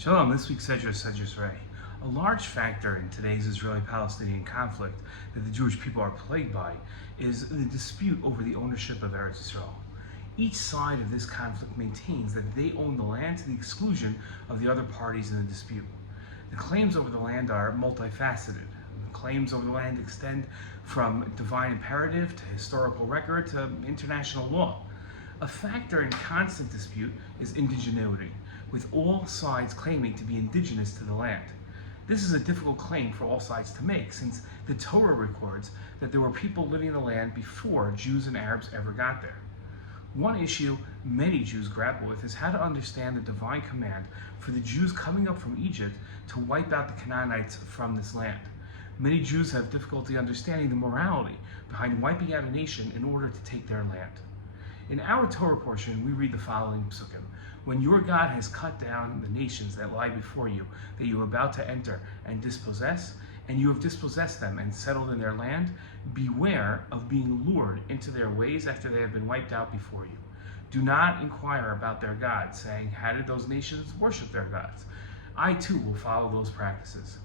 Shalom, this week's Sedra Re'eh. A large factor in today's Israeli-Palestinian conflict that the Jewish people are plagued by is the dispute over the ownership of Eretz Yisrael. Each side of this conflict maintains that they own the land to the exclusion of the other parties in the dispute. The claims over the land are multifaceted. The claims over the land extend from divine imperative to historical record to international law. A factor in constant dispute is indigeneity, with all sides claiming to be indigenous to the land. This is a difficult claim for all sides to make, since the Torah records that there were people living in the land before Jews and Arabs ever got there. One issue many Jews grapple with is how to understand the divine command for the Jews coming up from Egypt to wipe out the Canaanites from this land. Many Jews have difficulty understanding the morality behind wiping out a nation in order to take their land. In our Torah portion, we read the following psukim. When your God has cut down the nations that lie before you, that you are about to enter and dispossess, and you have dispossessed them and settled in their land, beware of being lured into their ways after they have been wiped out before you. Do not inquire about their gods, saying, how did those nations worship their gods? I too will follow those practices.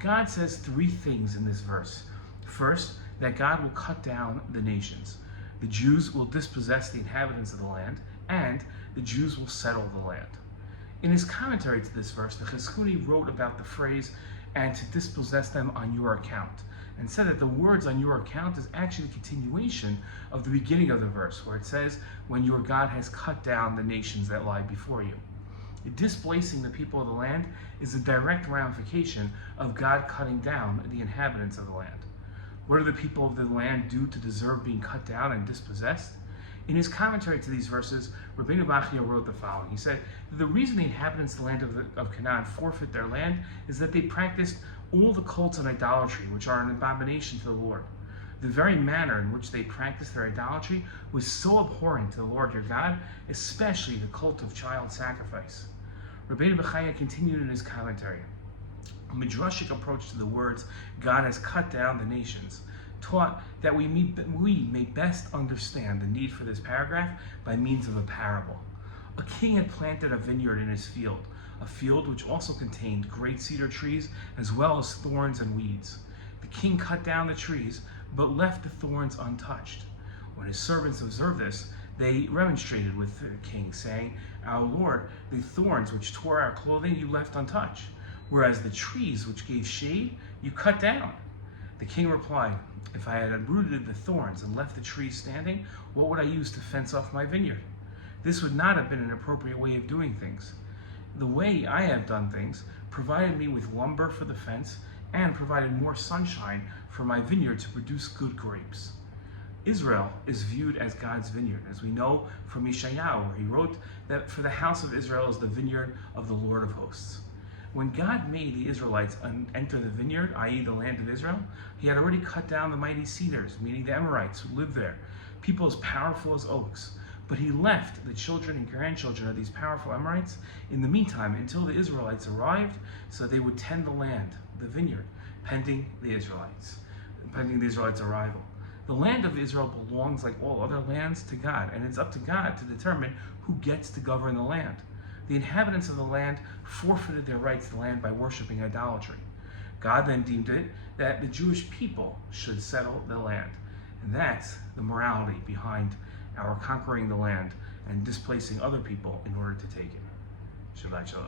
God says three things in this verse. First, that God will cut down the nations. The Jews will dispossess the inhabitants of the land, and the Jews will settle the land. In his commentary to this verse, the Chizkuni wrote about the phrase, and to dispossess them on your account, and said that the words on your account is actually a continuation of the beginning of the verse, where it says, when your God has cut down the nations that lie before you. Displacing the people of the land is a direct ramification of God cutting down the inhabitants of the land. What do the people of the land do to deserve being cut down and dispossessed? In his commentary to these verses, Rabbeinu Bachia wrote the following. He said that the reason the inhabitants of the land of Canaan forfeit their land is that they practiced all the cults and idolatry, which are an abomination to the Lord. The very manner in which they practiced their idolatry was so abhorrent to the Lord your God, especially the cult of child sacrifice. Rabbeinu Bachia continued in his commentary. A midrashic approach to the words, God has cut down the nations, taught that we may best understand the need for this paragraph by means of a parable. A king had planted a vineyard in his field, a field which also contained great cedar trees as well as thorns and weeds. The king cut down the trees, but left the thorns untouched. When his servants observed this, they remonstrated with the king, saying, our Lord, the thorns which tore our clothing you left untouched, whereas the trees which gave shade you cut down. The king replied, if I had uprooted the thorns and left the trees standing, what would I use to fence off my vineyard? This would not have been an appropriate way of doing things. The way I have done things provided me with lumber for the fence and provided more sunshine for my vineyard to produce good grapes. Israel is viewed as God's vineyard, as we know from Yeshayahu, where he wrote that for the house of Israel is the vineyard of the Lord of hosts. When God made the Israelites enter the vineyard, i.e. the land of Israel, he had already cut down the mighty cedars, meaning the Amorites who lived there, people as powerful as oaks. But he left the children and grandchildren of these powerful Amorites in the meantime until the Israelites arrived, so they would tend the land, the vineyard, pending the Israelites' arrival. The land of Israel belongs, like all other lands, to God, and it's up to God to determine who gets to govern the land. The inhabitants of the land forfeited their rights to the land by worshiping idolatry. God then deemed it that the Jewish people should settle the land. And that's the morality behind our conquering the land and displacing other people in order to take it. Shabbat Shalom.